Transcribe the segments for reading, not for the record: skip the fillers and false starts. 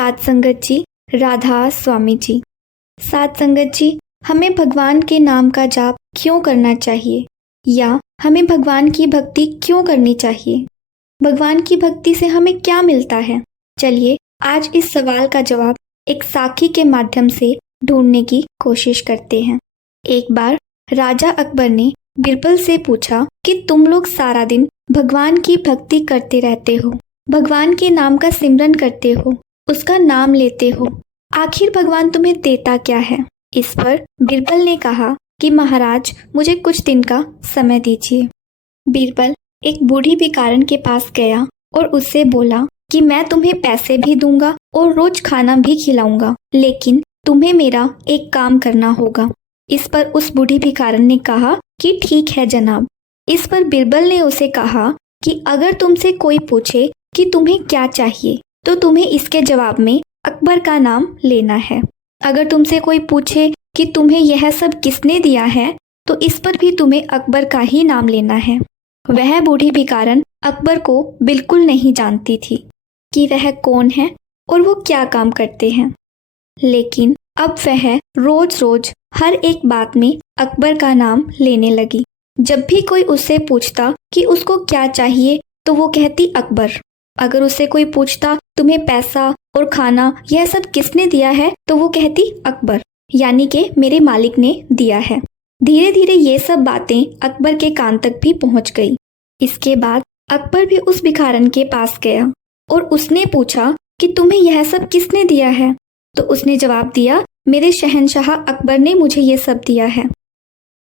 साध संगत जी, राधा स्वामी जी। साध संगत जी, हमें भगवान के नाम का जाप क्यों करना चाहिए या हमें भगवान की भक्ति क्यों करनी चाहिए? भगवान की भक्ति से हमें क्या मिलता है? चलिए आज इस सवाल का जवाब एक साखी के माध्यम से ढूंढने की कोशिश करते हैं। एक बार राजा अकबर ने बिरबल से पूछा कि तुम लोग सारा दिन भगवान की भक्ति करते रहते हो, भगवान के नाम का सिमरन करते हो, उसका नाम लेते हो, आखिर भगवान तुम्हें देता क्या है? इस पर बिरबल ने कहा कि महाराज मुझे कुछ दिन का समय दीजिए। बिरबल एक बूढ़ी भिखारन के पास गया और उससे बोला कि मैं तुम्हें पैसे भी दूंगा और रोज खाना भी खिलाऊंगा, लेकिन तुम्हें मेरा एक काम करना होगा। इस पर उस बूढ़ी भिखारन ने कहा कि ठीक है जनाब। इस पर बिरबल ने उसे कहा कि अगर तुमसे कोई पूछे कि तुम्हें क्या चाहिए तो तुम्हें इसके जवाब में अकबर का नाम लेना है। अगर तुमसे कोई पूछे कि तुम्हें यह सब किसने दिया है तो इस पर भी तुम्हें अकबर का ही नाम लेना है। वह बूढ़ी भिखारन अकबर को बिल्कुल नहीं जानती थी कि वह कौन है और वो क्या काम करते हैं, लेकिन अब वह रोज रोज हर एक बात में अकबर का नाम लेने लगी। जब भी कोई उससे पूछता कि उसको क्या चाहिए तो वो कहती अकबर। अगर उससे कोई पूछता तुम्हें पैसा और खाना यह सब किसने दिया है तो वो कहती अकबर, यानी कि मेरे मालिक ने दिया है। धीरे धीरे ये सब बातें अकबर के कान तक भी पहुंच गई। इसके बाद अकबर भी उस भिखारन के पास गया और उसने पूछा कि तुम्हें यह सब किसने दिया है? तो उसने जवाब दिया, मेरे शहंशाह अकबर ने मुझे ये सब दिया है।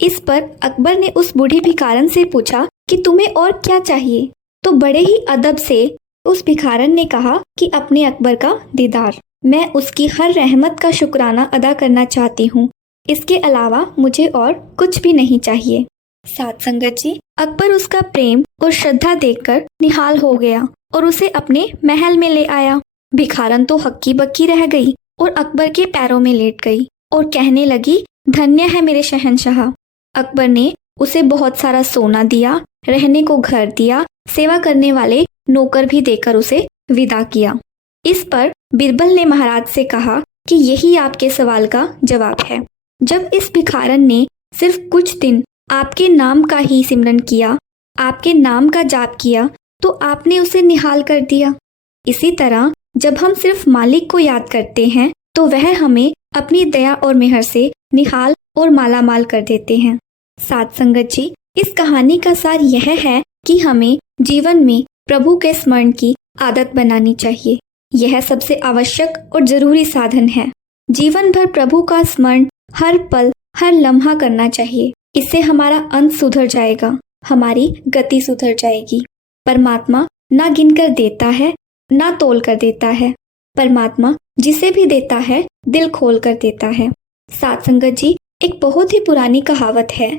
इस पर अकबर ने उस बूढ़ी भिखारन से पूछा कि तुम्हें और क्या चाहिए? तो बड़े ही अदब से उस भिखारन ने कहा कि अपने अकबर का दीदार, मैं उसकी हर रहमत का शुक्राना अदा करना चाहती हूँ, इसके अलावा मुझे और कुछ भी नहीं चाहिए। साध संगत जी, अकबर उसका प्रेम और श्रद्धा देखकर निहाल हो गया और उसे अपने महल में ले आया। भिखारन तो हक्की बक्की रह गई और अकबर के पैरों में लेट गई और कहने लगी, धन्य है मेरे शहंशाह। अकबर ने उसे बहुत सारा सोना दिया, रहने को घर दिया, सेवा करने वाले नौकर भी देकर उसे विदा किया। इस पर बिरबल ने महाराज से कहा कि यही आपके सवाल का जवाब है। जब इस भिखारन ने सिर्फ कुछ दिन आपके नाम का ही सिमरन किया, आपके नाम का जाप किया, तो आपने उसे निहाल कर दिया। इसी तरह जब हम सिर्फ मालिक को याद करते हैं तो वह हमें अपनी दया और मेहर से निहाल और मालामाल कर देते हैं। साध संगत जी, इस कहानी का सार यह है कि हमें जीवन में प्रभु के स्मरण की आदत बनानी चाहिए। यह सबसे आवश्यक और जरूरी साधन है। जीवन भर प्रभु का स्मरण हर पल हर लम्हा करना चाहिए। इससे हमारा अंत सुधर जाएगा, हमारी गति सुधर जाएगी। परमात्मा ना गिनकर देता है ना तोल कर देता है। परमात्मा जिसे भी देता है दिल खोल कर देता है। साध संगत जी, एक बहुत ही पुरानी कहावत है,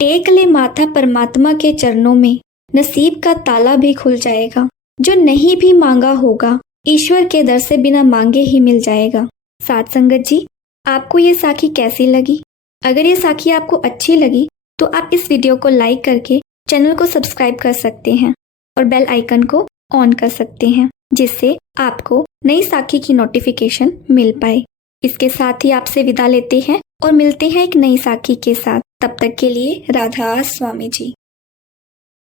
टेक ले माथा परमात्मा के चरणों में, नसीब का ताला भी खुल जाएगा। जो नहीं भी मांगा होगा ईश्वर के दर से बिना मांगे ही मिल जाएगा। साध संगत जी, आपको ये साखी कैसी लगी? अगर ये साखी आपको अच्छी लगी तो आप इस वीडियो को लाइक करके चैनल को सब्सक्राइब कर सकते हैं और बेल आइकन को ऑन कर सकते हैं, जिससे आपको नई साखी की नोटिफिकेशन मिल पाए। इसके साथ ही आपसे विदा लेते हैं और मिलते हैं एक नई साखी के साथ। तब तक के लिए राधा स्वामी जी।